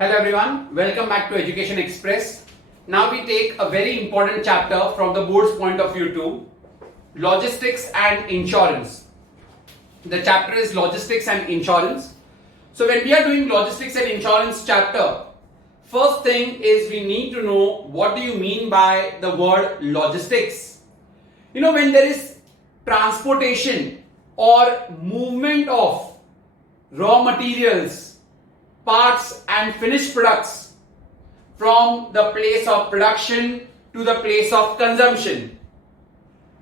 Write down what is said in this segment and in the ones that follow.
Hello everyone, welcome back to Education Express. Now we take a very important chapter from the board's point of view too, logistics and insurance. The chapter is logistics and insurance. So when we are doing logistics and insurance chapter, first thing is we need to know what do you mean by the word logistics. You know, when there is transportation or movement of raw materials, parts and finished products from the place of production to the place of consumption.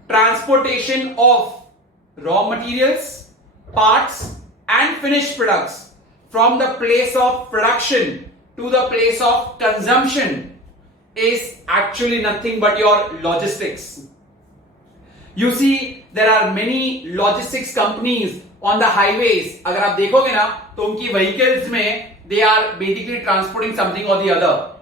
Transportation of raw materials, parts and finished products from the place of production to the place of consumption is actually nothing but your logistics. You see, there are many logistics companies on the highways. अगर आप देखोगे ना तो उनकी vehicles में they are basically transporting something or the other.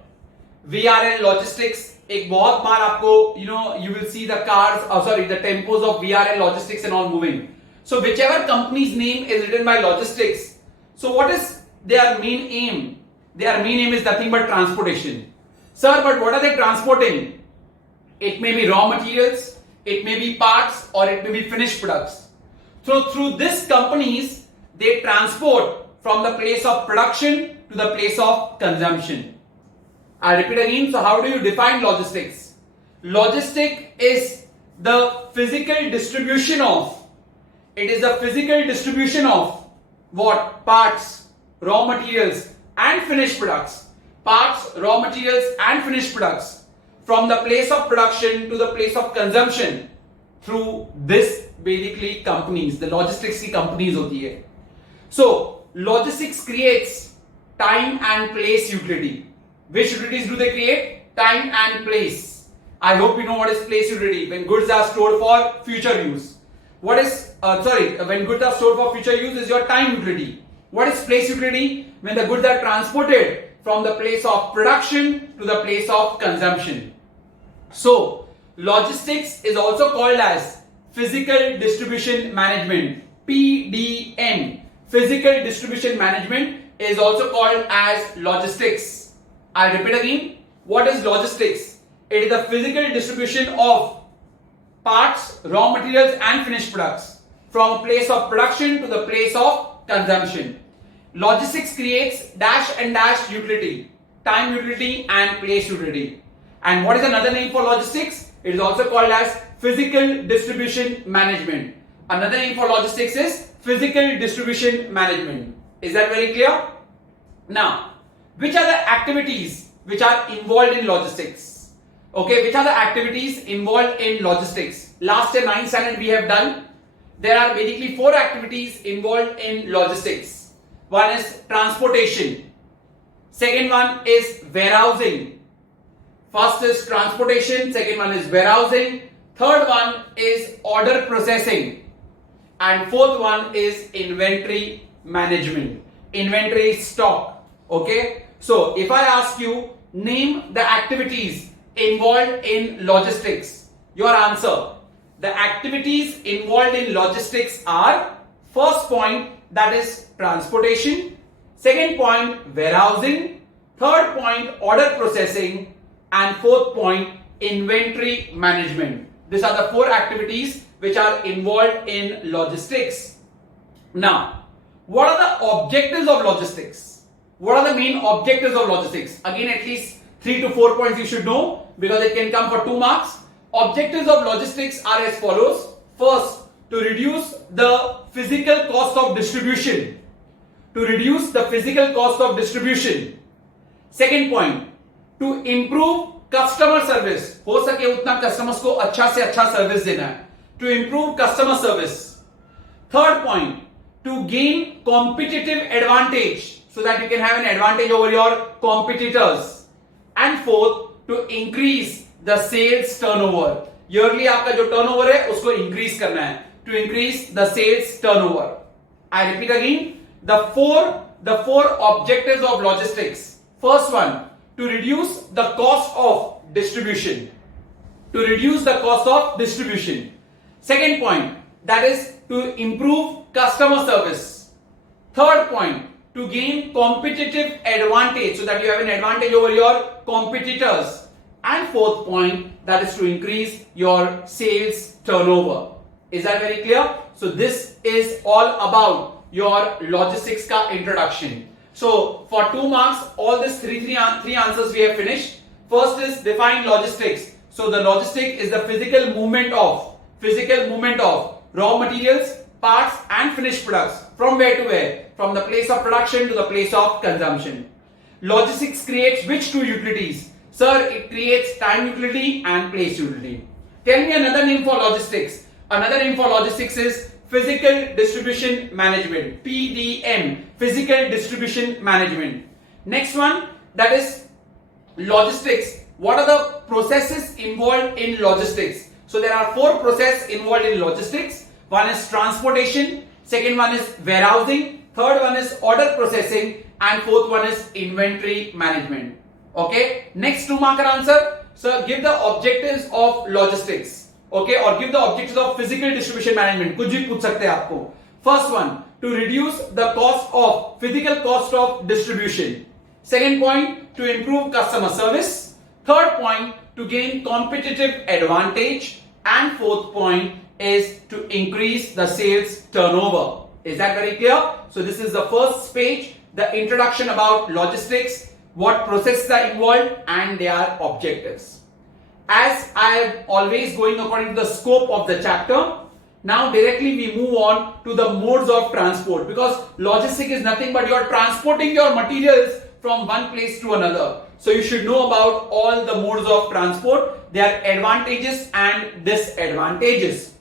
VRL Logistics एक बहुत बार आपको you will see the cars, the tempos of VRL Logistics and all moving. So whichever company's name is written by logistics, so what is their main aim? Their main aim is nothing but transportation. Sir, but what are they transporting? It may be raw materials, it may be parts, or it may be finished products. So through these companies, they transport from the place of production to the place of consumption. I repeat again, so how do you define logistics? Logistic is the physical distribution of, it is the physical distribution of what? Parts, raw materials and finished products. Parts, raw materials and finished products from the place of production to the place of consumption through this basically companies, the logistics की companies होती है. So logistics creates time and place utility. Which utilities do they create? Time and place. I hope you know what is place utility. When goods are stored for future use. What is when goods are stored for future use is your time utility. What is place utility? When the goods are transported from the place of production to the place of consumption. So logistics is also called as physical distribution management, PDM. Physical distribution management is also called as logistics. I repeat again, what is logistics? It is the physical distribution of parts, raw materials and finished products from place of production to the place of consumption. Logistics creates dash and dash utility, time utility and place utility. And what is another name for logistics? It is also called as physical distribution management. Another name for logistics is physical distribution management. Is that very clear? Now, which are the activities which are involved in logistics? Okay, which are the activities involved in logistics? Last year 9th standard we have done. There are basically 4 activities involved in logistics. One is transportation. Second one is warehousing. First is transportation, second one is warehousing, third one is order processing, and fourth one is inventory management. Inventory stock. Okay, so if I ask you, name the activities involved in logistics, your answer, the activities involved in logistics are, first point, that is transportation, second point, warehousing, third point, order processing, and fourth point, inventory management. These are the 4 activities which are involved in logistics. Now, what are the objectives of logistics? What are the main objectives of logistics? Again, at least 3 to 4 points you should know because it can come for 2 marks. Objectives of logistics are as follows. First, to reduce the physical cost of distribution. To reduce the physical cost of distribution. Second point, to improve customer service. हो सके उतना customers को अच्छा से अच्छा service देना है. To improve customer service. Third point, to gain competitive advantage so that you can have an advantage over your competitors. And fourth, to increase the sales turnover. Yearly आपका जो turnover है उसको increase करना है. To increase the sales turnover. I repeat again, the four objectives of logistics. First one, to reduce the cost of distribution. To reduce the cost of distribution. Second point, that is to improve customer service. Third point, to gain competitive advantage so that you have an advantage over your competitors. And fourth point, that is to increase your sales turnover. Is that very clear? So this is all about your logistics ka introduction. So for 2 marks, all these three answers we have finished. First is define logistics. So the logistic is the physical movement of raw materials, parts and finished products from where to where? From the place of production to the place of consumption. Logistics creates which two utilities? Sir, it creates time utility and place utility. Tell me another name for logistics. Another name for logistics is physical distribution management. PDM, physical distribution management. Next one, that is logistics. What are the processes involved in logistics? So there are 4 processes involved in logistics. One is transportation, second one is warehousing, third one is order processing, and fourth one is inventory management. Okay, next 2 marker answer. So give the objectives of logistics. Okay, or give the objectives of physical distribution management. कुछ भी पूछ सकते हैं आपको. First one, to reduce the physical cost of distribution. Second point, to improve customer service. Third point, to gain competitive advantage. And fourth point is to increase the sales turnover. Is that very clear? So this is the first page, the introduction about logistics, what processes are involved and their objectives. As I am always going according to the scope of the chapter, now directly we move on to the modes of transport, because logistics is nothing but you are transporting your materials from one place to another. So you should know about all the modes of transport, their advantages and disadvantages.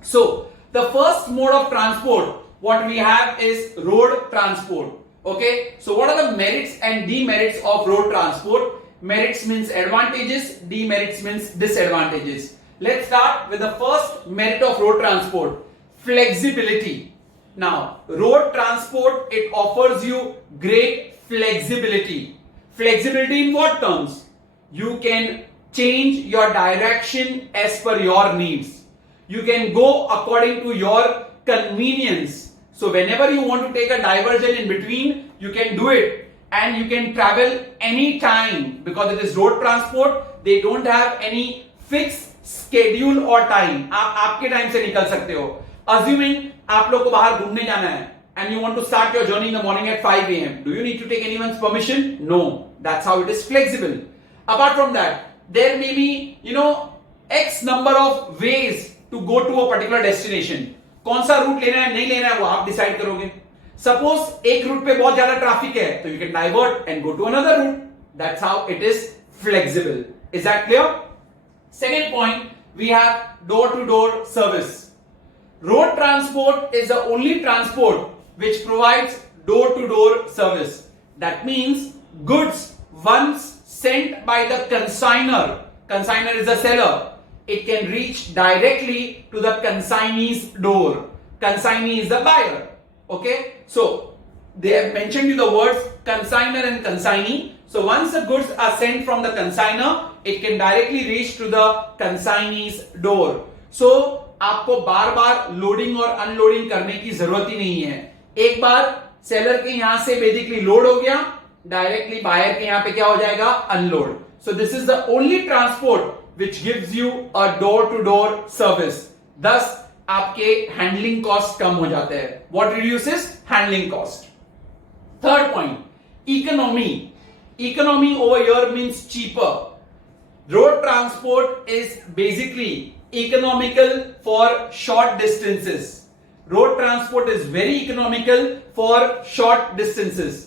So the first mode of transport what we have is road transport. Okay, so what are the merits and demerits of road transport? Merits means advantages, demerits means disadvantages. Let's start with the first merit of road transport, flexibility. Now, road transport, it offers you great flexibility. Flexibility in what terms? You can change your direction as per your needs. You can go according to your convenience. So whenever you want to take a diversion in between, you can do it. And you can travel any time because it is road transport. They don't have any fixed schedule or time. आप आपके time से निकल सकते हो. Assuming आप लोग को बाहर घूमने जाना है and you want to start your journey in the morning at 5 a.m. Do you need to take anyone's permission? No. That's how it is flexible. Apart from that, there may be, X number of ways to go to a particular destination. कौन सा root लेना है नहीं लेना है वो आप decide करोगे. सपोज एक रूट पे बहुत ज्यादा ट्रैफिक है तो you can divert and go to another route. That's how it is flexible. Is that clear? Second point, we have door to door service. Road transport is the only transport which provides door to door service. That means goods once sent by the consignor is the seller, it can reach directly to the consignee's door. Consignee is the buyer. Okay, so they have mentioned you the words consignor and consignee. So once the goods are sent from the consignor, it can directly reach to the consignee's door. So आपको बार बार loading और unloading करने की जरूरत ही नहीं है. एक बार seller के यहां से बेसिकली लोड हो गया, डायरेक्टली बायर के यहां पे क्या हो जाएगा, unload. So this is the only transport which gives you a door to door service. Thus आपके हैंडलिंग कॉस्ट कम हो जाते हैं. What reduces handling cost. Third point, economy. Economy over here means cheaper. Road transport is basically economical for short distances. Road transport is very economical for short distances,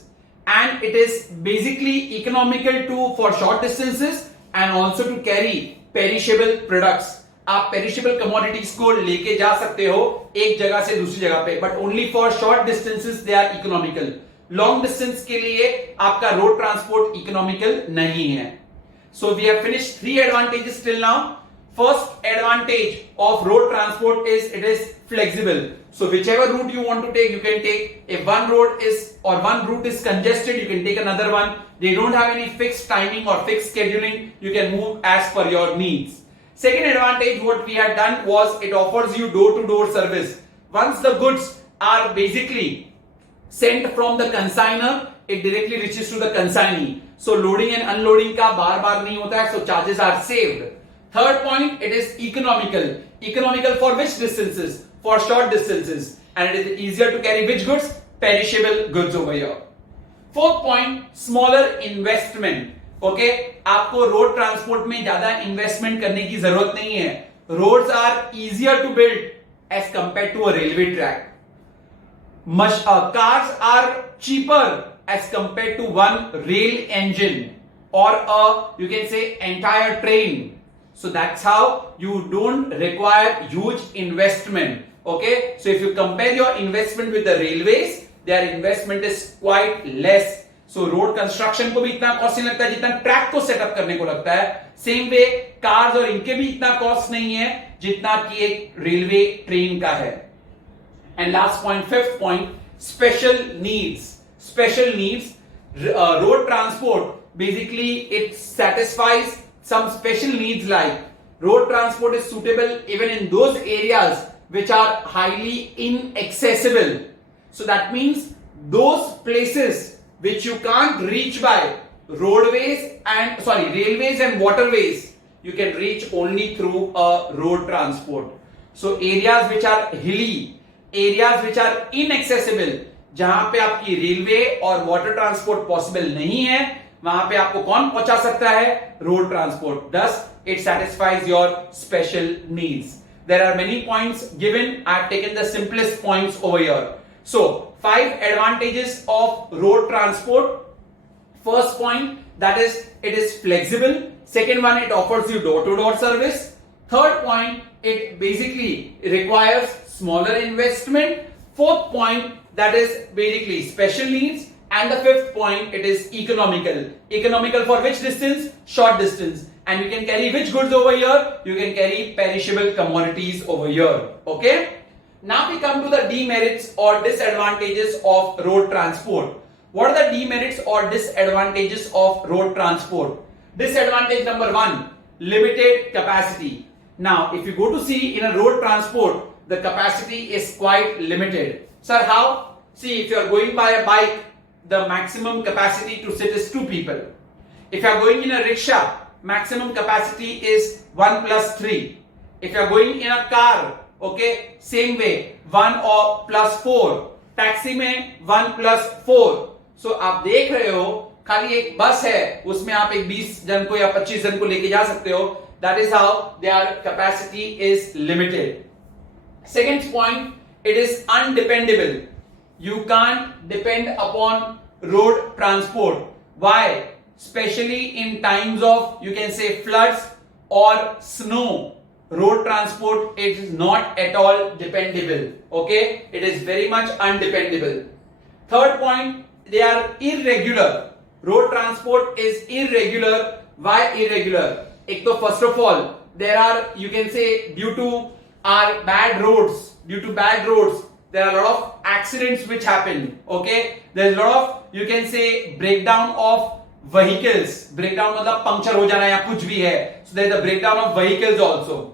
and it is basically economical for short distances and also to carry perishable products. आप perishable commodities को लेके जा सकते हो एक जगह से दूसरी जगह पे, but only for short distances they are economical. Long distance के लिए आपका road transport economical नहीं है. So we have finished 3 advantages till now. First advantage of road transport is it is flexible. So whichever route you want to take, you can take. If one road is or one route is congested, you can take another one. They don't have any fixed timing or fixed scheduling. You can move as per your needs. Second advantage, what we had done was it offers you door to door service. Once the goods are basically sent from the consigner, it directly reaches to the consignee. So loading and unloading का बार बार नहीं होता है, so charges are saved. Third point, it is economical. Economical for which distances? For short distances. And it is easier to carry which goods? Perishable goods over here. Fourth point, smaller investment. Okay, आपको road transport में ज्यादा investment करने की जरूरत नहीं है. Roads are easier to build as compared to a railway track. Cars are cheaper as compared to one rail engine or you can say entire train. So that's how you don't require huge investment. Okay, so if you compare your investment with the railways, their investment is quite less. So road construction को भी इतना cost नहीं लगता है जितना track को setup करने को लगता है. सेम वे कार्स और इनके भी इतना कॉस्ट नहीं है जितना कि एक रेलवे ट्रेन का है. And last point, fifth point, special needs. Special needs, road transport, basically it satisfies some special needs like road transport is suitable even in those areas which are highly inaccessible. So that means those places which you can't reach by railways and waterways, you can reach only through a road transport. So areas which are hilly, areas which are inaccessible, जहां पे आपकी railway और water transport possible नहीं है, वहां पे आपको कौन पहुंचा सकता है? Road transport. Thus it satisfies your special needs. There are many points given. I have taken the simplest points over here. So 5 advantages of road transport. First point, that is it is flexible. Second one, it offers you door to door service. Third point, it basically requires smaller investment. Fourth point, that is basically special needs. And the fifth point, it is economical. Economical for which distance? Short distance. And you can carry which goods over here? You can carry perishable commodities over here. Okay? Now we come to the demerits or disadvantages of road transport. What are the demerits or disadvantages of road transport? Disadvantage number 1, limited capacity. Now, if you go to see in a road transport, the capacity is quite limited. Sir, how? See, if you are going by a bike, the maximum capacity to sit is 2 people. If you are going in a rickshaw, maximum capacity is 1 plus 3. If you are going in a car, okay, same way, 1 or plus 4. Taxi में 1 plus 4. So आप देख रहे हो, खाली एक बस है, उसमें आप एक 20 जन को या 25 जन को लेके जा सकते हो. That is how their capacity is limited. Second point, it is undependable. You can't depend upon road transport. Why? Especially in times of, you can say, floods or snow. Road transport is not at all dependable. Okay? It is very much undependable. Third point, they are irregular. Road transport is irregular. Why irregular? एक तो first of all, there are, you can say, due to our bad roads, there are a lot of accidents which happen. Okay, there is a lot of, you can say, breakdown of vehicles. Breakdown मतलब puncture हो जाना या कुछ भी है. So there is a breakdown of vehicles also.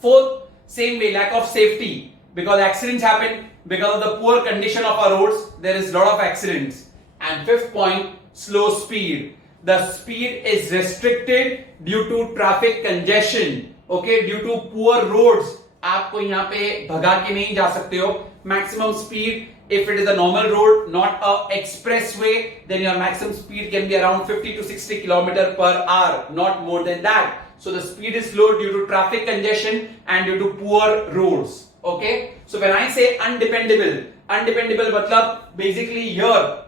Fourth, same way, lack of safety, because accidents happen because of the poor condition of our roads. There is a lot of accidents. And fifth point, slow speed. The speed is restricted due to traffic congestion. Okay, due to poor roads, आपको यहाँ पे भगा के नहीं जा सकते हो. Maximum speed, if it is a normal road, not a expressway, then your maximum speed can be around 50 to 60 km per hour, not more than that. So the speed is slow due to traffic congestion and due to poor roads. Okay, so when I say undependable मतलब basically here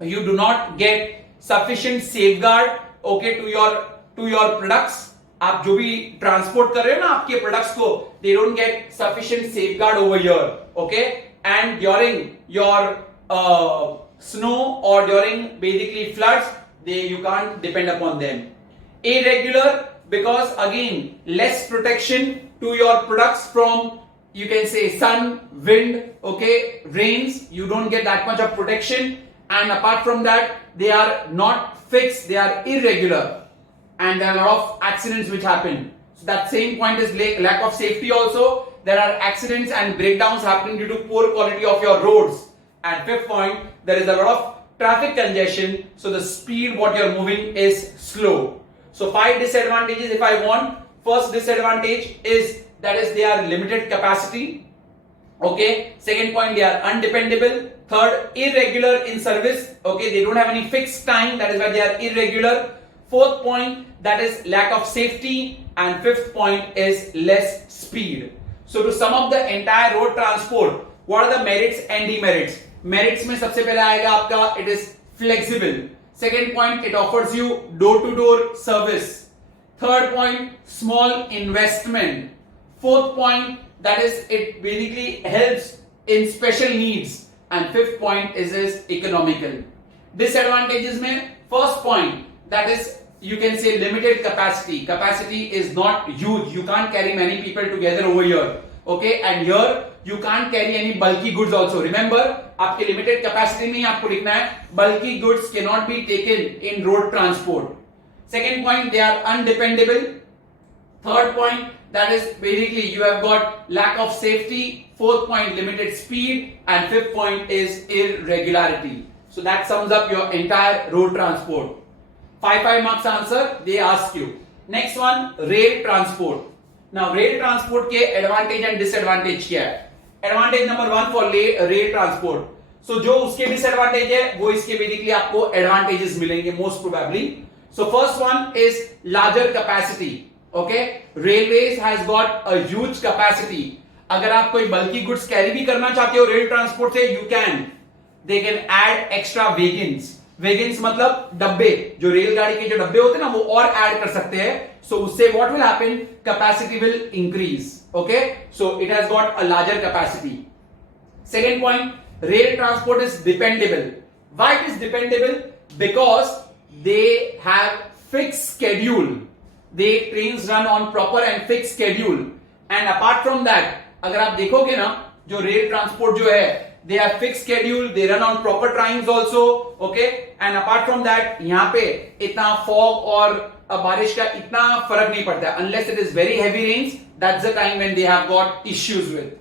you do not get sufficient safeguard, okay, to your products. आप जो भी transport कर रहे हो ना आपके products को, they don't get sufficient safeguard over here, okay, and during your snow or during basically floods, you can't depend upon them. Irregular because again less protection to your products from, you can say, sun, wind, okay, rains. You don't get that much of protection, and apart from that they are not fixed, they are irregular. And there are a lot of accidents which happen. So that same point is lack of safety also. There are accidents and breakdowns happening due to poor quality of your roads. and fifth point, there is a lot of traffic congestion, so the speed what you're moving is slow. So 5 disadvantages if I want. First disadvantage is that is they are limited capacity. Okay. Second point, they are undependable. Third, irregular in service. Okay, they don't have any fixed time, that is why they are irregular. Fourth point, that is lack of safety, and fifth point is less speed. So to sum up the entire road transport, what are the merits and demerits? Merits में सबसे पहले आएगा आपका it is flexible. Second point, it offers you door-to-door service. Third point, small investment. Fourth point, that is it basically helps in special needs. And fifth point is economical. Disadvantages में first point, that is you can say limited capacity. Capacity is not huge. You can't carry many people together over here. Okay, and here you can't carry any bulky goods also. Remember, आपके limited capacity में आपको लिखना है bulky goods cannot be taken in road transport. Second point, they are undependable. Third point, that is basically you have got lack of safety. Fourth point, limited speed, and fifth point is irregularity. So that sums up your entire road transport. 5 marks answer they ask you. Next one, rail transport. Now rail transport के advantage and disadvantage क्या है? Advantage number 1 for rail transport. So जो उसके disadvantage है वो इसके basically आपको advantages मिलेंगे most probably. So first one is larger capacity. Okay, railways has got a huge capacity. अगर आप कोई bulky goods carry भी करना चाहते हो rail transport से, you can. They can add extra wagons. Wagons मतलब डब्बे, जो रेलगाड़ी के जो डब्बे होते हैं ना वो और ऐड कर सकते हैं. So उससे what will happen? Capacity will increase. Okay, so it has got a larger capacity. Second point, rail transport is dependable. Why it is dependable? Because they have fixed schedule. They trains run on proper and fixed schedule. And apart from that, अगर आप देखोगे ना जो rail transport जो है they have fixed schedule, they run on proper times also. Okay, and apart from that यहाँ पे इतना fog और बारिश का इतना फर्क नहीं पड़ता unless it is very heavy rains. That's the time when they have got issues with.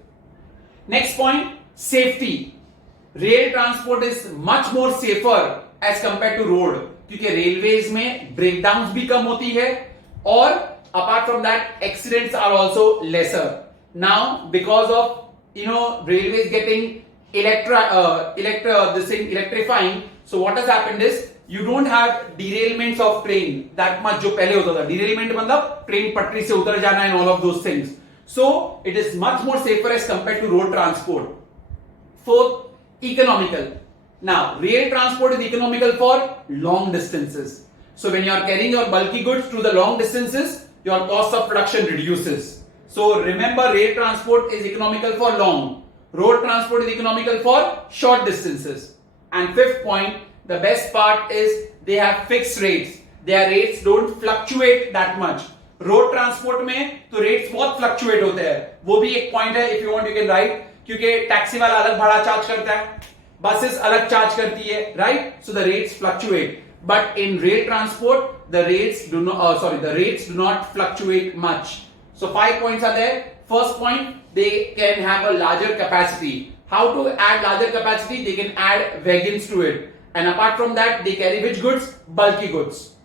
Next point, safety. Rail transport is much more safer as compared to road क्योंकि रेलवेज में breakdowns भी कम होती है और apart from that accidents are also lesser. Now because of railways getting electrifying, so what has happened is you don't have derailments of train that much जो पहले होता था. Derailment मतलब ट्रेन पटरी से उतर जाना and all of those things. So it is much more safer as compared to road transport. Fourth, economical. Now rail transport is economical for long distances. So when you are carrying your bulky goods through the long distances, your cost of production reduces. So remember, rail transport is economical for long. Road transport is economical for short distances. And fifth point, the best part is they have fixed rates. Their rates don't fluctuate that much. Road transport में तो rates बहुत fluctuate होते हैं. वो भी एक point है. If you want, you can write. क्योंकि टैक्सी वाला अलग भाड़ा चार्ज करता है, buses अलग चार्ज करती है, right? So the rates fluctuate. But in rail transport, the rates do not fluctuate much. So 5 points are there. First point, they can have a larger capacity. How to add larger capacity? They can add wagons to it. And apart from that, they carry which goods? Bulky goods.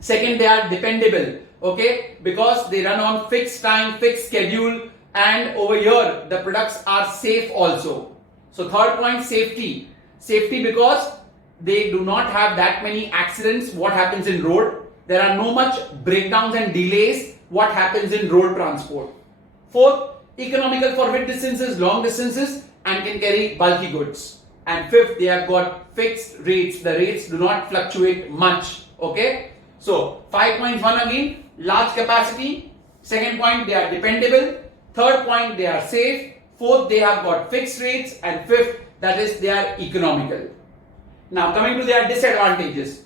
Second, they are dependable. Okay, because they run on fixed time, fixed schedule, and over here the products are safe also. So third point, safety. Safety because they do not have that many accidents. What happens in road? There are no much breakdowns and delays. What happens in road transport? Fourth, economical for mid distances, long distances, and can carry bulky goods. And fifth, they have got fixed rates. The rates do not fluctuate much. Okay, so 5 points. One again, large capacity. Second point, they are dependable. Third point, they are safe. Fourth, they have got fixed rates. And fifth, that is they are economical. Now coming to their disadvantages.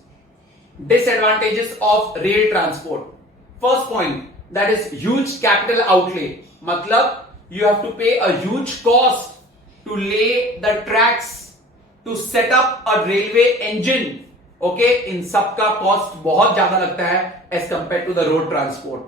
Disadvantages of rail transport. First point, that is huge capital outlay. मतलब you have to pay a huge cost to lay the tracks, to set up a railway engine. Okay, इन सब का cost बहुत ज्यादा लगता है as compared to the road transport.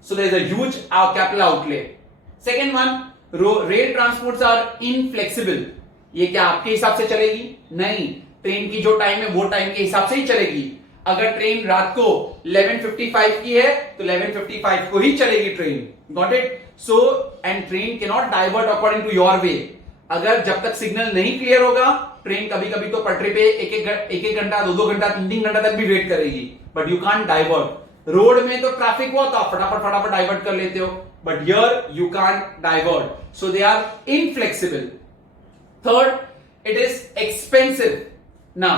So there is a huge capital outlay. Second one, rail transports are inflexible. ये क्या आपके हिसाब से चलेगी? नहीं, ट्रेन की जो टाइम है वो टाइम के हिसाब से ही चलेगी। अगर ट्रेन रात को 11:55 की है तो 11:55 को ही चलेगी train. Got it? So and train can not divert according to your way. अगर जब तक सिग्नल नहीं क्लियर होगा, ट्रेन कभी कभी तो पटरी पे एक एक घंटा, 2 घंटा, 3 घंटा तक भी वेट करेगी, but you can't divert. Road में तो ट्रैफिक हुआ तो आप फटाफट फटाफट डाइवर्ट कर लेते हो, but here you can't divert, so they are inflexible. Third, it is expensive. Now,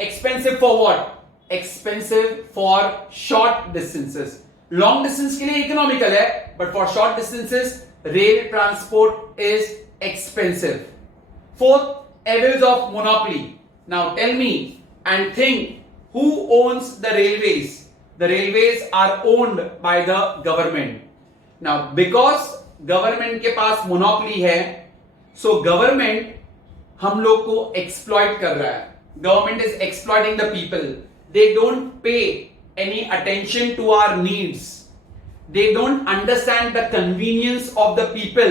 expensive for what? Expensive for short distances. Long distance के लिए economical है, but for short distances, rail transport is expensive. Fourth, evils of monopoly. Now tell me and think, who owns the railways? The railways are owned by the government. Now, because government के पास monopoly है, so government हम लोग को exploit कर रहा है। Government is exploiting the people. They don't pay any attention to our needs. They don't understand the convenience of the people,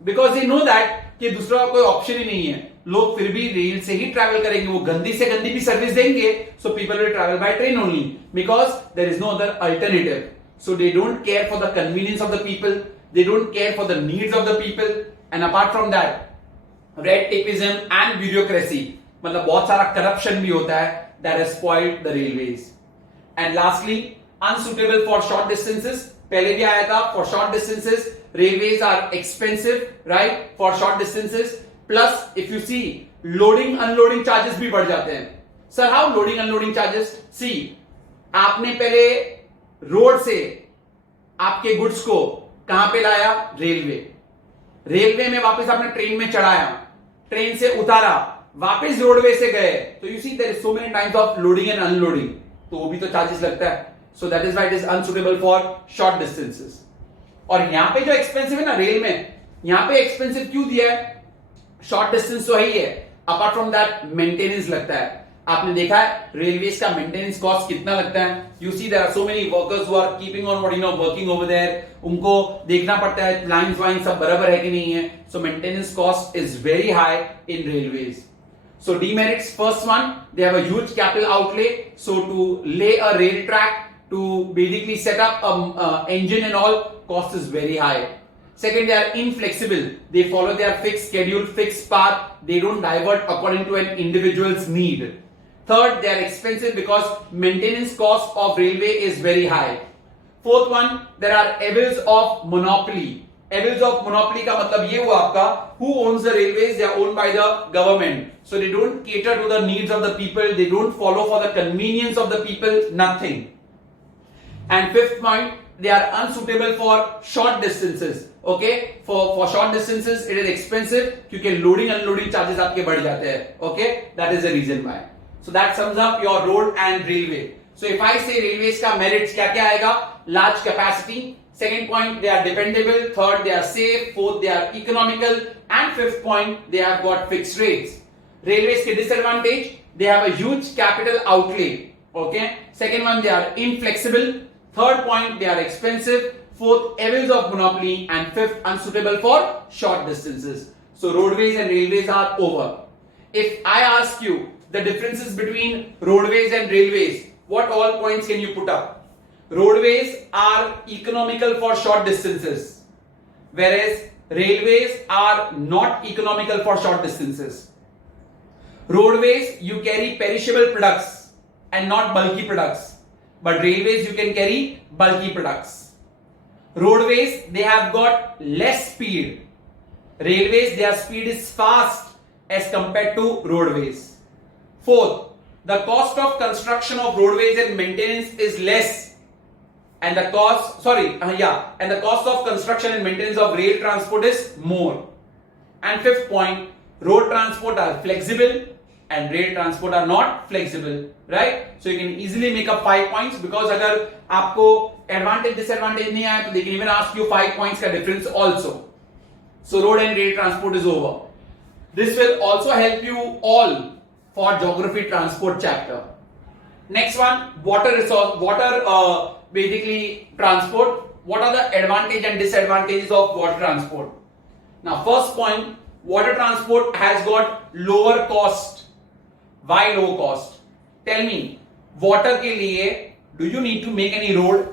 because they know that कि दूसरा कोई ऑप्शन ही नहीं है। लोग फिर भी रेल से ही ट्रैवल करेंगे, वो गंदी से गंदी भी सर्विस देंगे, so people will travel by train only because there is no other alternative. So they don't care for the convenience of the people, they don't care for the needs of the people, and apart from that red tapism and bureaucracy, मतलब बहुत सारा corruption भी होता है, that has spoiled the railways. And lastly, unsuitable for short distances. पहले भी आया था, for short distances railways are expensive, right, for short distances. Plus if you see, loading unloading charges भी बढ़ जाते हैं। Sir how loading unloading charges? See, आपने पहले रोड से आपके गुड्स को कहां पे लाया? रेलवे में वापस आपने ट्रेन में चढ़ाया, ट्रेन से उतारा, वापस रोडवे से गए, तो you see there is so many times of loading and unloading, तो वो भी तो चार्जेस लगता है। So that is why it is unsuitable for short distances. और यहां पे जो एक्सपेंसिव है ना रेल में, यहां पे एक्सपेंसिव क्यों दिया है? शॉर्ट डिस्टेंस तो है ही है, अपार्ट फ्रॉम दैट मेंटेनेंस लगता है। आपने देखा है रेलवेज का मेंटेनेंस कॉस्ट कितना लगता है? You see there are so many workers who are keeping on working over there, उनको देखना पड़ता है लाइंस वाइन सब बराबर है कि नहीं है, so maintenance cost is very high in railways. So demerits, first one, they have a huge capital outlay, so to lay a rail track, to basically set up a engine and all, cost is very high. Second, they are inflexible, they follow their fixed schedule, fixed path, they don't divert according to an individual's need. Third, they are expensive because maintenance cost of railway is very high. Fourth one, there are evils of monopoly. Evils of monopoly का मतलब ये हुआ आपका, who owns the railways? They are owned by the government, so they don't cater to the needs of the people, they don't follow for the convenience of the people, nothing. And fifth point, they are unsuitable for short distances. Okay, for short distances it is expensive क्योंकि loading unloading charges आपके बढ़ जाते हैं. Okay, that is the reason why. So that sums up your road and railway. So if I say railways का merits क्या क्या आएगा? Large capacity. Second point, they are dependable. Third, they are safe. Fourth, they are economical. And fifth point, they have got fixed rates. Railways के disadvantage, they have a huge capital outlay. Okay. Second one, they are inflexible. Third point, they are expensive. Fourth, evils of monopoly. And fifth, unsuitable for short distances. So roadways and railways are over. If I ask you the differences between roadways and railways, what all points can you put up? Roadways are economical for short distances, whereas railways are not economical for short distances. Roadways, you carry perishable products and not bulky products, but railways you can carry bulky products. Roadways, they have got less speed. Railways, their speed is fast as compared to roadways. Fourth, the cost of construction of roadways and maintenance is less. And the cost of construction and maintenance of rail transport is more. And fifth point, road transport are flexible and rail transport are not flexible, right? So you can easily make up 5 points, because अगर आपको advantage disadvantage नहीं आया तो they can even ask you 5 points का difference also. So road and rail transport is over. This will also help you all for geography transport chapter. Next one, basically transport. What are the advantage and disadvantages of water transport? Now first point, water transport has got lower cost. Why low cost? Tell me, water के लिए do you need to make any road?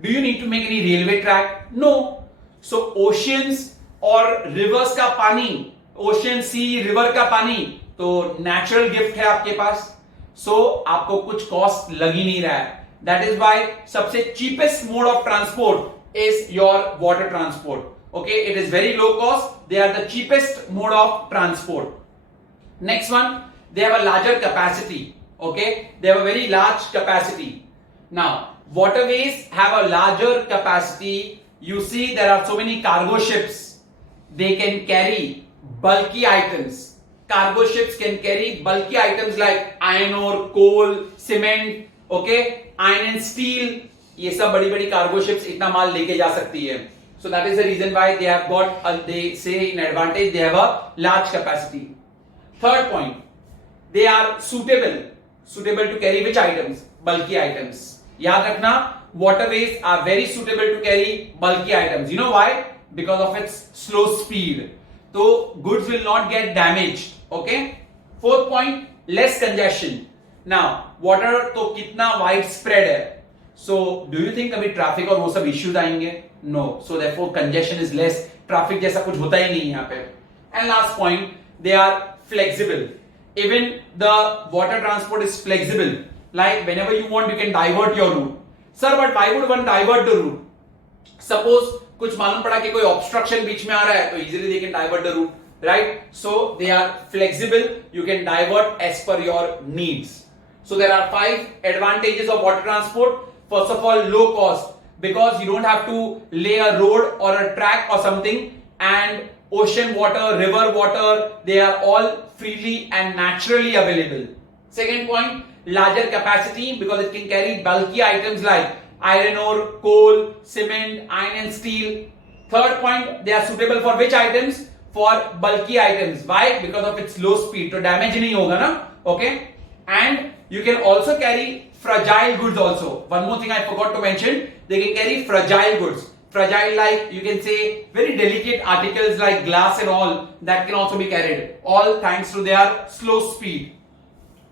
Do you need to make any railway track? No. So oceans और rivers का पानी, ocean, sea, river का पानी तो natural gift है आपके पास. So आपको कुछ cost लग ही नहीं रहा है. That is why सबसे cheapest mode of transport is your water transport. Okay, it is very low cost. They are the cheapest mode of transport. Next one, they have a larger capacity. Okay, they have a very large capacity. Now, waterways have a larger capacity. You see, there are so many cargo ships. They can carry bulky items. Cargo ships can carry bulky items like iron ore, coal, cement. Okay, iron and steel. ये सब बड़ी बड़ी cargo ships इतना माल लेके जा सकती है. So that is the reason why they have got, they say in advantage, they have a large capacity. Third point, they are suitable to carry which items? Bulky items. याद रखना, waterways are very suitable to carry bulky items. You know why? Because of its slow speed. So goods will not get damaged. Okay. Fourth point, less congestion. Now water तो कितना widespread है. So do you think अभी traffic और वो सब issues आएंगे? No. So therefore congestion is less. Traffic जैसा कुछ होता ही नहीं यहाँ पे. And last point, they are flexible. Even the water transport is flexible. Like whenever you want, you can divert your route. Sir, but why would one divert the route? Suppose कुछ मालूम पड़ा कि कोई obstruction बीच में आ रहा है, तो easily they can divert the route, right? So they are flexible. You can divert as per your needs. So there are 5 advantages of water transport. First of all, low cost, because you don't have to lay a road or a track or something, and ocean water, river water, they are all freely and naturally available. Second point, larger capacity, because it can carry bulky items like iron ore, coal, cement, iron and steel. Third point, they are suitable for which items? For bulky items. Why? Because of its low speed. तो damage नहीं होगा ना? Okay? And you can also carry fragile goods also. One more thing I forgot to mention, they can carry fragile goods. Fragile, like you can say very delicate articles like glass and all, that can also be carried. All thanks to their slow speed.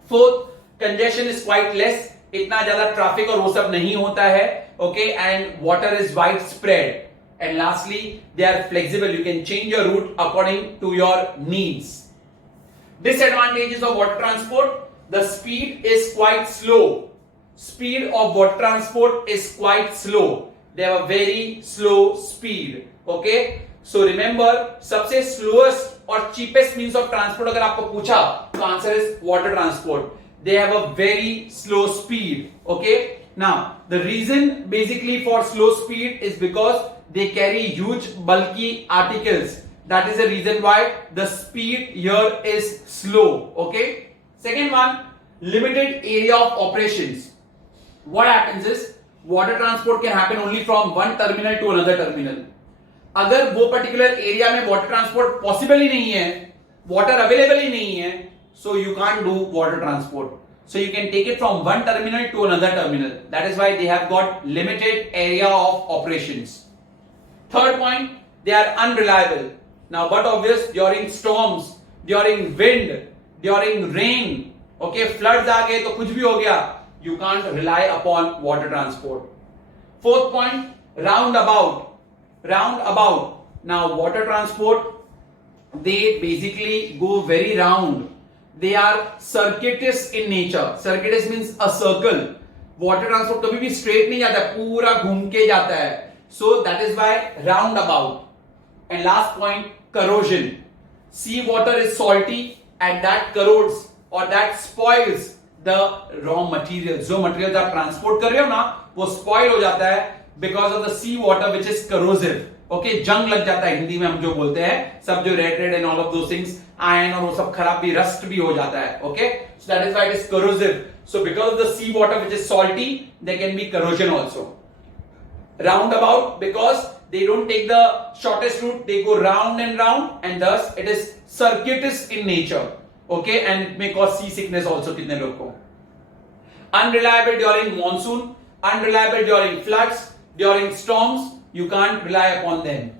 Fourth, congestion is quite less. इतना ज्यादा traffic और वो सब नहीं होता है. Okay, and water is widespread. And lastly, they are flexible. You can change your route according to your needs. Disadvantages of water transport: the speed is quite slow. Speed of water transport is quite slow. They have a very slow speed. Okay, so remember, सबसे slowest और cheapest means of transport अगर आपको पूछा, तो answer is water transport. They have a very slow speed. Okay, now the reason basically for slow speed is because they carry huge bulky articles. That is the reason why the speed here is slow. Okay, second one, limited area of operations. What happens is, water transport can happen only from one terminal to another terminal. अगर वो particular area में water transport possible ही नहीं है, water available ही नहीं है, so you can't do water transport. So you can take it from one terminal to another terminal. That is why they have got limited area of operations. Third point, they are unreliable. Now, but obvious, during storms, during wind, during rain, okay, floods आ गए तो कुछ भी हो गया, you can't rely upon water transport. Fourth point, roundabout. Now water transport, they basically go very round. They are circuitous in nature. Circuitous means a circle. Water transport कभी भी straight नहीं जाता, पूरा घूम के जाता है. So that is why roundabout. And last point, corrosion. Sea water is salty and that corrodes or that spoils the raw materials. जो materials आप transport कर रहे हो ना, वो spoil हो जाता है because of the sea water which is corrosive. Okay, जंग लग जाता है हिंदी में हम जो बोलते हैं, सब जो red and all of those things, iron और वो सब खराब भी, rust भी हो जाता है. Okay, so that is why it is corrosive. So because of the sea water which is salty, there can be corrosion also. Roundabout, because they don't take the shortest route, they go round and thus it is circuitous in nature. Okay, and it may cause seasickness also कितने लोग को. Unreliable during monsoon, unreliable during floods, during storms, you can't rely upon them.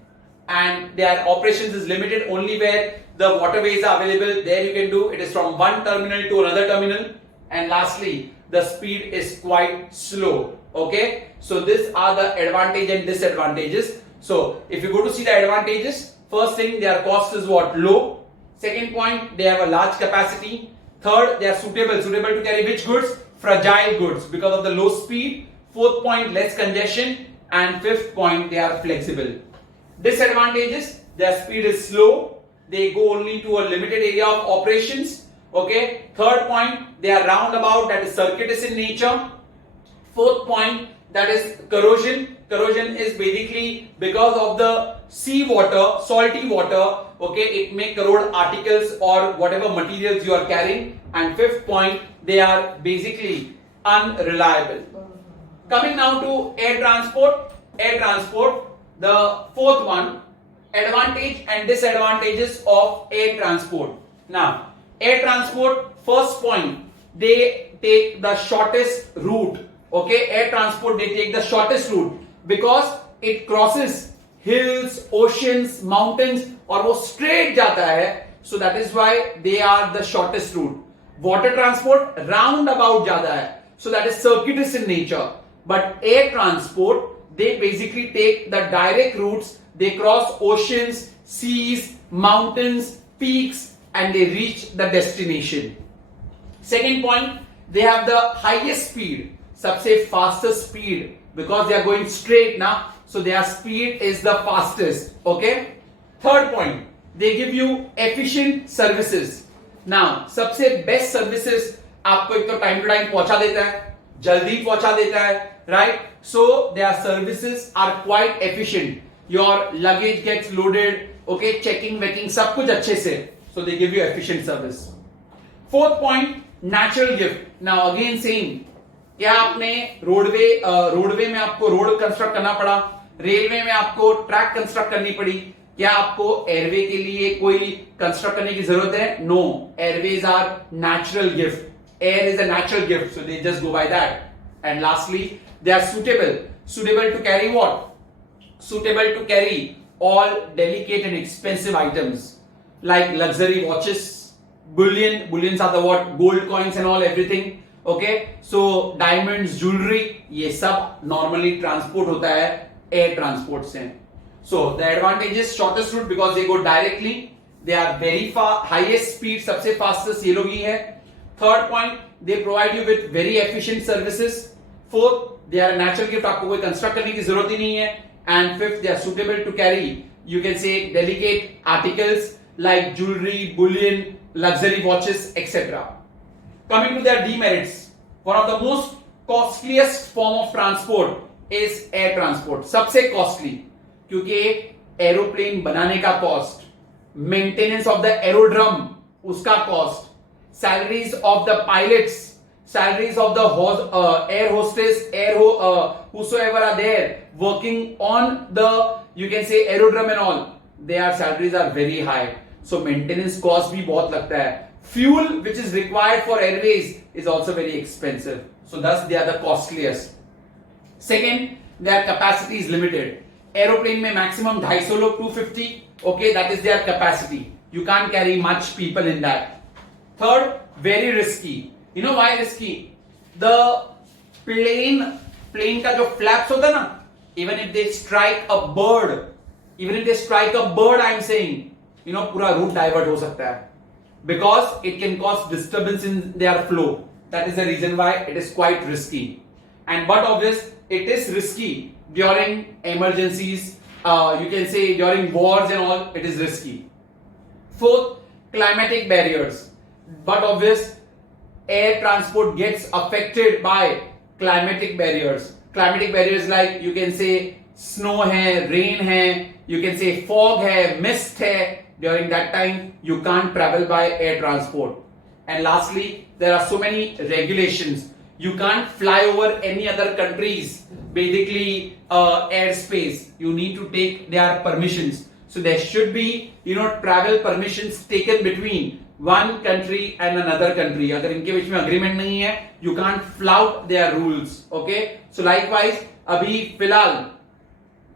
and their operations is limited only where the waterways are available. There you can do it is from one terminal to another terminal. And lastly, the speed is quite slow. Okay, so these are the advantage and disadvantages. So if you go to see the advantages, first thing, their cost is what? Low. Second point, they have a large capacity. Third, they are suitable to carry which goods? Fragile goods because of the low speed. Fourth point, less congestion. And fifth point, they are flexible. Disadvantages, their speed is slow. They go only to a limited area of operations. Okay. Third point, they are roundabout, that is circuitous in nature. Fourth point, that is corrosion. Corrosion is basically because of the sea water, salty water. Okay, it may corrode articles or whatever materials you are carrying. And fifth point, they are basically unreliable. Coming now to air transport. Air transport, the fourth one, advantage and disadvantages of air transport. Now, air transport, first point, they take the shortest route. Okay, air transport, they take the shortest route because it crosses hills, oceans, mountains, और वो straight जाता है. So that is why they are the shortest route. Water transport roundabout जाता है. So that is circuitous in nature. But air transport, they basically take the direct routes. They cross oceans, seas, mountains, peaks, and they reach the destination. Second point, they have the highest speed. सबसे fastest speed because they are going straight now. So their speed is the fastest. Okay. Third point, they give you efficient services. Now, सबसे best services आपको एक तो time to time पहुंचा देता है, जल्दी पहुंचा देता है, right? So their services are quite efficient. Your luggage gets loaded, okay, checking, wecking, सब कुछ अच्छे से. So they give you efficient service. Fourth point, natural gift. Now again saying, क्या आपने रोडवे में आपको रोड कंस्ट्रक्ट करना पड़ा, रेलवे में आपको ट्रैक कंस्ट्रक्ट करनी पड़ी, क्या आपको एयरवे के लिए कोई कंस्ट्रक्ट करने की जरूरत है? No, airways are natural gift. Air is a natural gift, so they just go by that. And lastly, they are suitable to carry what? Suitable to carry all delicate and expensive items like luxury watches, bullions are the what? Gold coins and all, everything. Okay, so diamonds, jewelry, ये सब normally transport होता है air transport से. So the advantage is shortest route because they go directly. They are very far, highest speed, सबसे fastest ये लोग ही है. Third point, they provide you with very efficient services. Fourth, they are a natural gift. आपको कोई construct करने की जरूरत ही नहीं है. And fifth, they are suitable to carry, you can say, delicate articles like jewelry, bullion, luxury watches, etc. Coming to their demerits, one of the most costliest form of transport is air transport. सबसे costly क्योंकि aeroplane बनाने का cost, maintenance of the aerodrome उसका cost, salaries of the pilots, salaries of the air hostess, whosoever are there working on the, you can say, aerodrome and all, their salaries are very high. So maintenance cost भी बहुत लगता है. Fuel which is required for airways is also very expensive. So thus they are the costliest. Second, their capacity is limited. Aeroplane में maximum 250 लोग, 250. Okay, that is their capacity. You can't carry much people in that. Third, very risky. You know why risky? The plane का जो flaps होता है ना, even if they strike a bird, I am saying, you know, पूरा route divert हो सकता है because it can cause disturbance in their flow. That is the reason why it is quite risky. And but obvious, it is risky during emergencies. You can say during wars and all, it is risky. Fourth, climatic barriers. But obvious, air transport gets affected by climatic barriers. Climatic barriers like you can say snow hai, rain hai, you can say fog hai, mist hai. During that time, you can't travel by air transport. And lastly, there are so many regulations. You can't fly over any other countries. Basically, airspace. You need to take their permissions. So there should be, you know, travel permissions taken between one country and another country. अगर इनके बीच में agreement नहीं है, you can't flout their rules. Okay? So likewise, अभी फिलहाल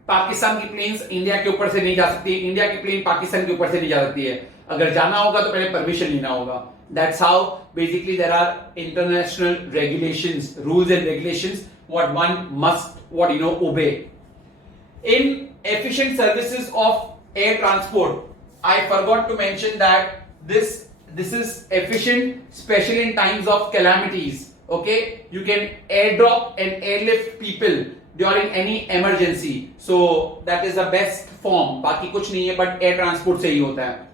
पाकिस्तान की planes India के ऊपर से नहीं जा सकती, इंडिया की प्लेन पाकिस्तान के ऊपर से नहीं जा सकती है, अगर जाना होगा तो पहले परमिशन लेना होगा. That's how basically there are international regulations, rules and regulations what one must obey. In efficient services of air transport, I forgot to mention that this is efficient especially in times of calamities. Okay, you can airdrop and airlift people during any emergency, so that is the best form. बाकी कुछ नहीं है but air transport से ही होता है.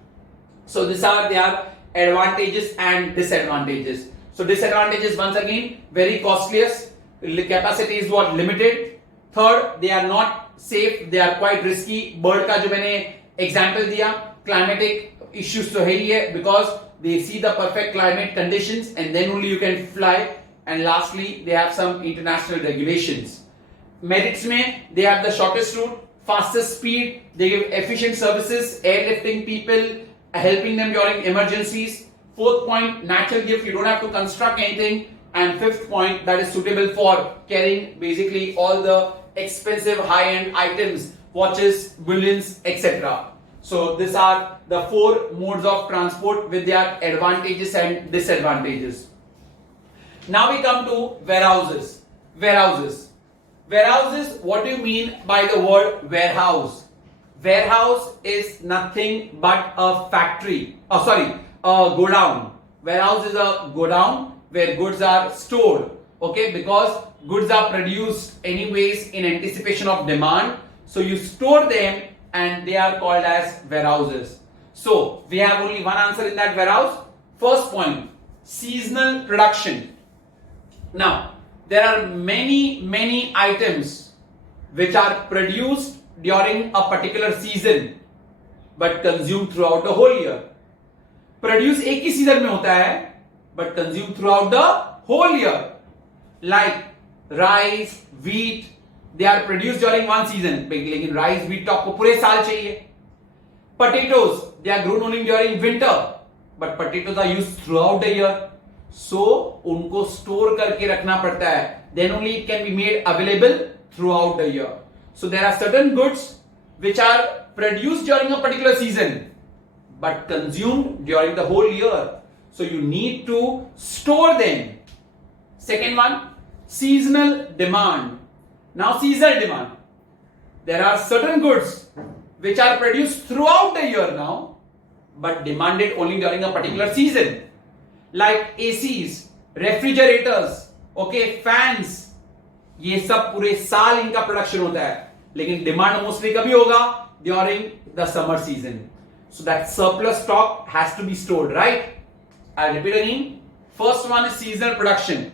So these are their advantages and disadvantages. So disadvantages once again very costliest, capacity is what limited. Third, they are not safe, they are quite risky. Bird का जो मैंने example दिया, climatic issues तो है ही है because they see the perfect climate conditions and then only you can fly. And lastly, they have some international regulations. Merits में they have the shortest route, fastest speed, they give efficient services, airlifting people, helping them during emergencies. Fourth point, natural gift, you don't have to construct anything. And fifth point, that is suitable for carrying basically all the expensive high-end items, watches, bullions, etc. So these are the four modes of transport with their advantages and disadvantages. Now we come to warehouses. Warehouses, what do you mean by the word warehouse? Warehouse is nothing but a factory. A godown. Warehouse is a godown where goods are stored. Okay, because goods are produced anyways in anticipation of demand. So you store them and they are called as warehouses. So we have only one answer in that warehouse. First point, seasonal production. Now, there are many items which are produced during a particular season but consumed throughout the whole year. Produce एक ही season में होता है but consumed throughout the whole year. Like rice, wheat, they are produced during one season. लेकिन rice, wheat तो आपको पूरे साल चाहिए. Potatoes, they are grown only during winter but potatoes are used throughout the year. So उनको store करके रखना पड़ता है. Then only it can be made available throughout the year. So there are certain goods which are produced during a particular season but consumed during the whole year. So you need to store them. Second one, seasonal demand. Now seasonal demand. There are certain goods which are produced throughout the year now but demanded only during a particular season. Like ACs, refrigerators, okay, fans, ये सब पूरे साल इनका production होता है लेकिन demand mostly कभी होगा during the summer season. So that surplus stock has to be stored, right? I repeat again. First one is seasonal production.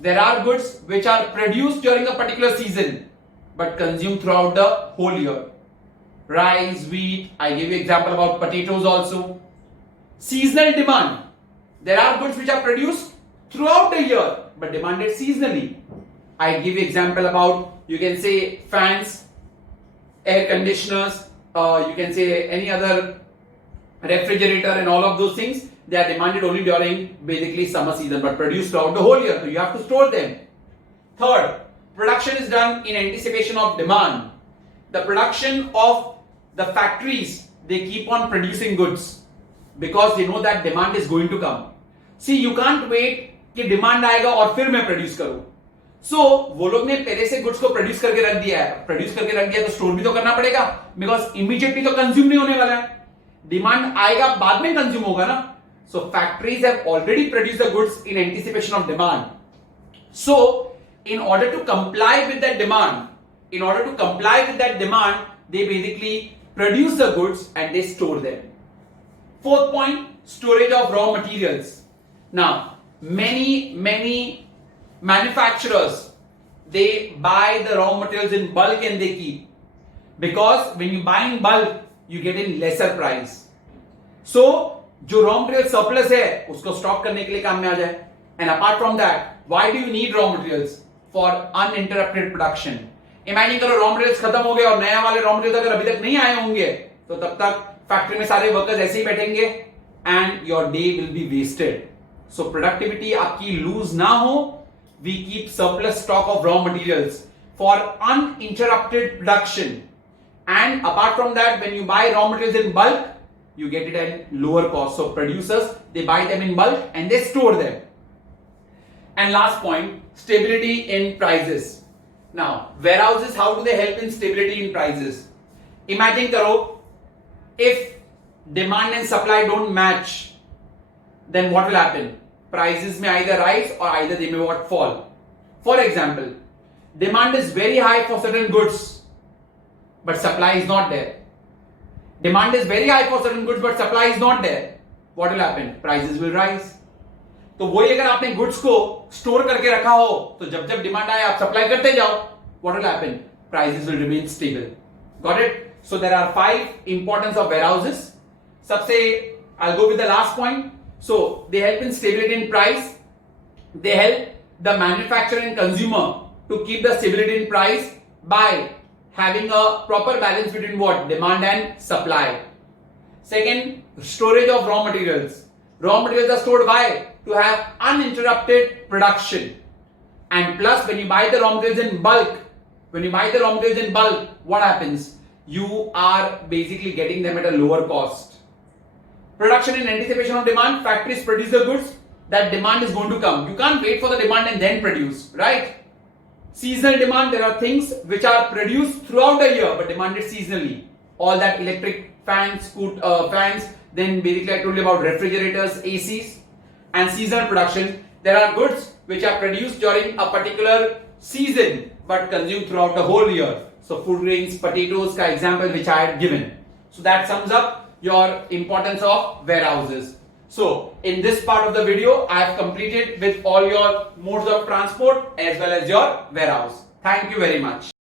There are goods which are produced during a particular season but consumed throughout the whole year. Rice, wheat, I give you example about potatoes also. Seasonal demand. There are goods which are produced throughout the year but demanded seasonally. I give you example about, you can say fans, air conditioners, you can say any other refrigerator and all of those things. They are demanded only during basically summer season but produced throughout the whole year. So you have to store them. Third, production is done in anticipation of demand. The production of the factories, they keep on producing goods because they know that demand is going to come. See, you can't wait कि demand आएगा और फिर मैं produce करूं. सो वो लोग ने पहले से गुड्स को प्रोड्यूस करके रख दिया है. प्रोड्यूस करके रख दिया तो स्टोर भी तो करना पड़ेगा बिकॉज इमीडिएटली तो कंज्यूम नहीं होने वाला है. डिमांड आएगा बाद में कंज्यूम होगा ना. So factories have already produced the goods in anticipation of demand. So in order to comply with that demand, they basically produce the goods and they store them. Fourth point, storage of raw materials. Now, many manufacturers, they buy the raw materials in bulk and they keep, because when you buy in bulk, you get in lesser price. So, जो raw material surplus है, उसको stock करने के लिए काम में आ जाए. And apart from that, why do you need raw materials? For uninterrupted production. Imagine करो रॉ मटेरियल्स खत्म हो गए और नया वाले रॉ मटेरियल्स अगर अभी तक नहीं आए होंगे तो तब तक फैक्ट्री में सारे वर्कर्स ऐसे ही बैठेंगे and your day will be wasted. So productivity आपकी लूज ना हो, we keep surplus stock of raw materials. for uninterrupted production. And apart from that, when you buy raw materials in bulk, you get it at lower cost. So producers, they buy them in bulk and they store them. And last point, stability in prices. Now, warehouses, how do they help in stability in prices? Imagine karo, if demand and supply don't match, then what will happen? Prices may either rise or either they may fall. For example, demand is very high for certain goods, but supply is not there. Demand is very high for certain goods, but supply is not there. What will happen? Prices will rise. तो वही अगर आपने goods को store करके रखा हो, तो जब जब डिमांड आए आप सप्लाई करते जाओ, what will happen? Prices will remain stable. Got it? So there are 5 importance of warehouses. सबसे, I'll go with the last point. So they help in stability in price. They help the manufacturer and consumer to keep the stability in price by having a proper balance between what? Demand and supply. Second, storage of raw materials. Raw materials are stored why? To have uninterrupted production. And plus, when you buy the raw materials in bulk, what happens? You are basically getting them at a lower cost. Production in anticipation of demand, factories produce the goods, that demand is going to come. You can't wait for the demand and then produce, right? Seasonal demand, there are things which are produced throughout the year but demanded seasonally. All that electric fans, fans, then basically I told you about refrigerators, ACs. And seasonal production, there are goods which are produced during a particular season but consumed throughout the whole year. So food grains, potatoes ka example which I had given. So that sums up your importance of warehouses. So in this part of the video, I have completed with all your modes of transport as well as your warehouse. Thank you very much.